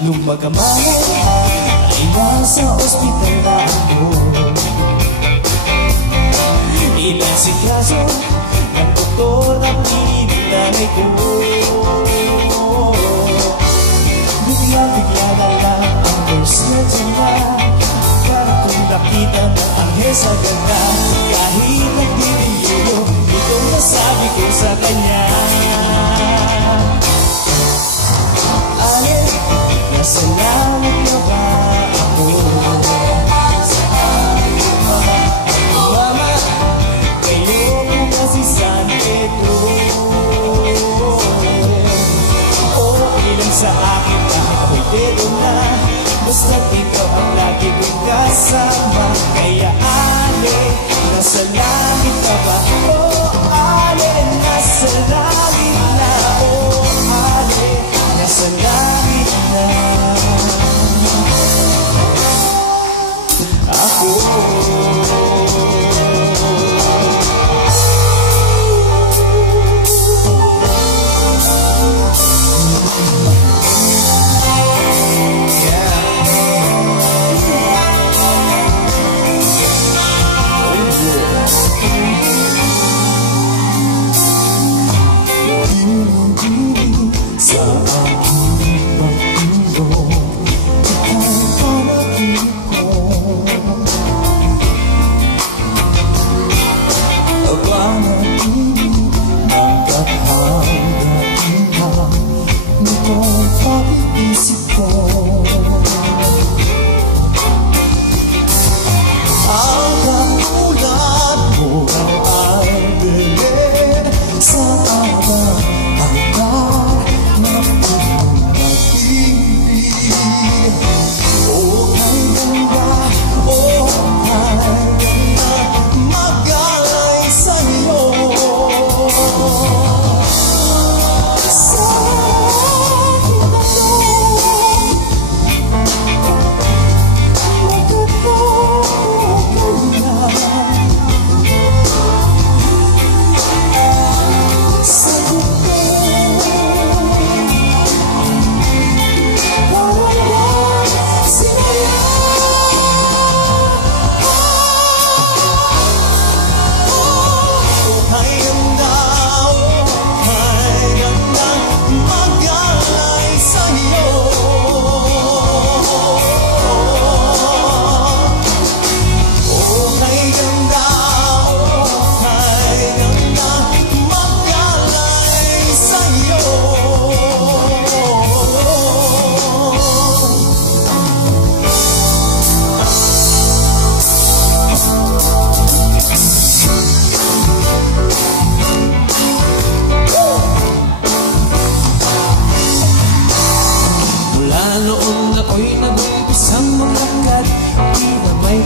Nung magkamali ay nasa ospital na ako. Inansikaso ng doktor ang pinilay ko. Bigla-bigla na lang ang nurse na dyan, para kung nakita ng anghel sa ganda. Kahit nagdidiliyo, ito nasabi ko sa kanya. Nasa langit na ba ako? Mama, kayo ko kasi San Pedro. Okay lang sa akin kahit ako'y dedo na, basta ikaw ang lagi kong kasama. Kaya ale, nasa langit na ba? Oh, ale, nasa langit na. Oh, ale, nasa langit na.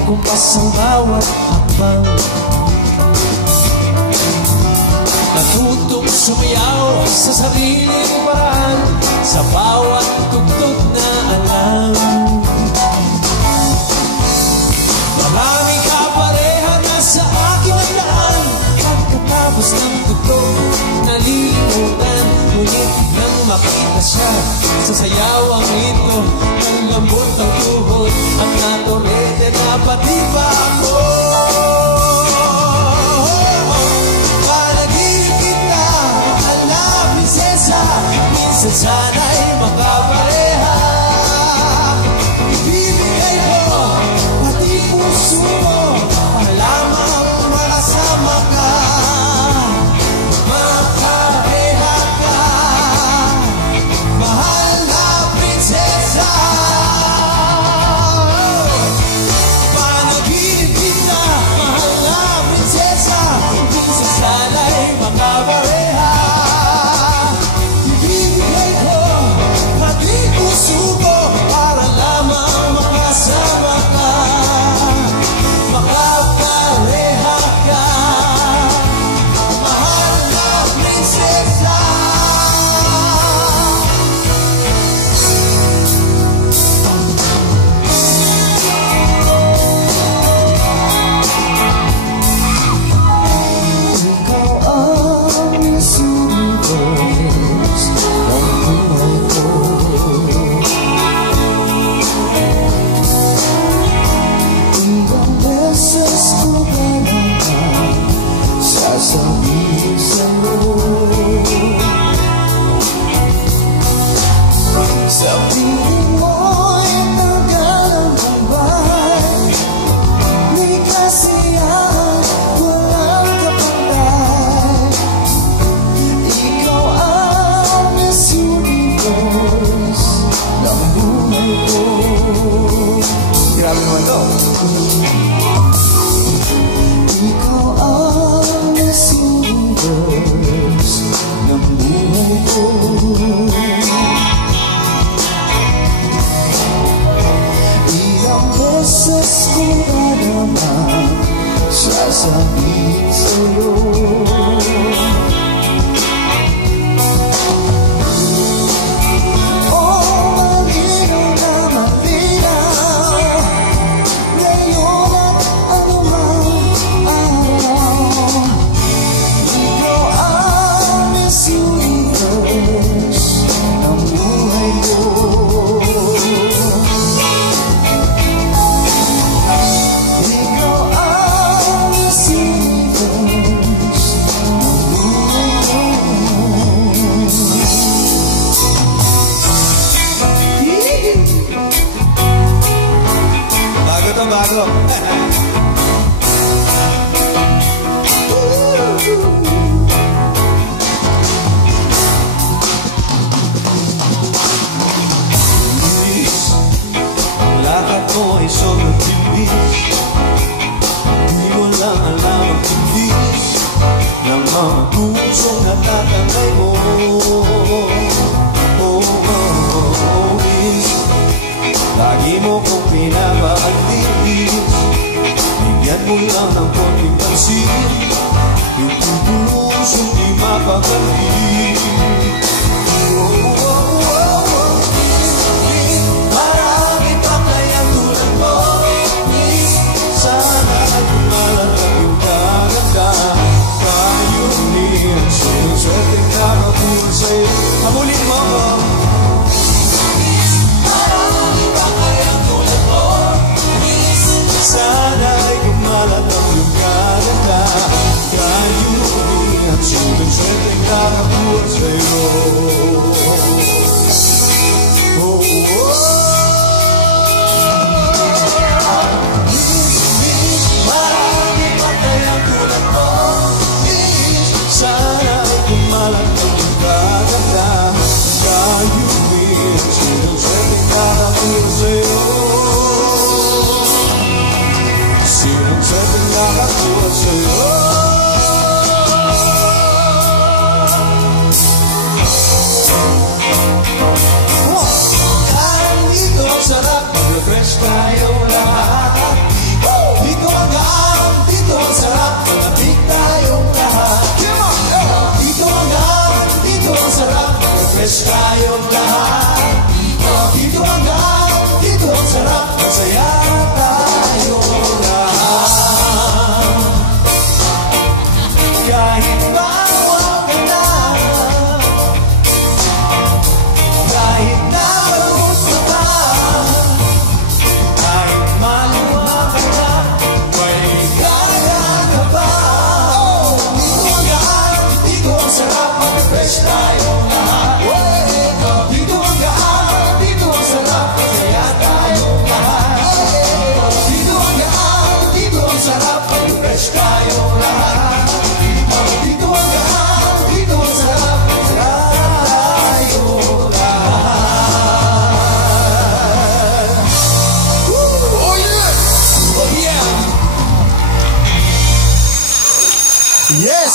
Kumpas ang bawat hakbang, natutong sumayaw sa sariling paraan, sa bawat tugtog na alam. Maraming kapareha na sa aking daan, pagkatapos ng tugtog nalilimutan. Ngunit nang makita siya sa sayawang ito, ng lambot ng tuhod at natorete na pati pa ako. Panaginip kita, ala prinsesa, minsan sana'y makapareha. Ibibigay ko pati puso mo, para lamang makasama ka. Makapareha ka, mahal na prinsesa. Panaginip kita, sasabihin sa'yo. Bago. Lakad mo ay sobrang bilis, di mo lang alam ang bilis ng mga pusong natatangay mo. Lagi mo kong pinapaalis, bigyan mo lang ng konting pansin, yung pusong di mapagaling. Marami pa kayang tulad mo, sana ay kumalatag yung kaganda. Tayo ni ang sinuswerteng nakapulad sa'yo. Hamulin mo ko. Sana ay kumalatag yung kaganda. Tayo ni ang sinuswerteng nakapulad sa'yo. Refresh tayo lahat. Dito ang gaan, dito ang sarap, magabig tayong lahat. Dito ang gaan, dito ang sarap, refresh tayong lahat. Dito ang gaan, dito ang sarap, masaya tayong lahat. Kahit bawal ka na, kahit naroon ka pa, kahit maluwa ka na, may kaya ka pa. Dito ang gaan, dito ang sarap, mag-refresh tayong lahat. Dito ang gaan, dito ang sarap, masaya tayong lahat. Dito ang gaan, dito ang sarap, mag-refresh tayong lahat. Dito ang gaan, dito ang sarap, masaya tayong lahat. Oh yeah! Oh yeah! Yes!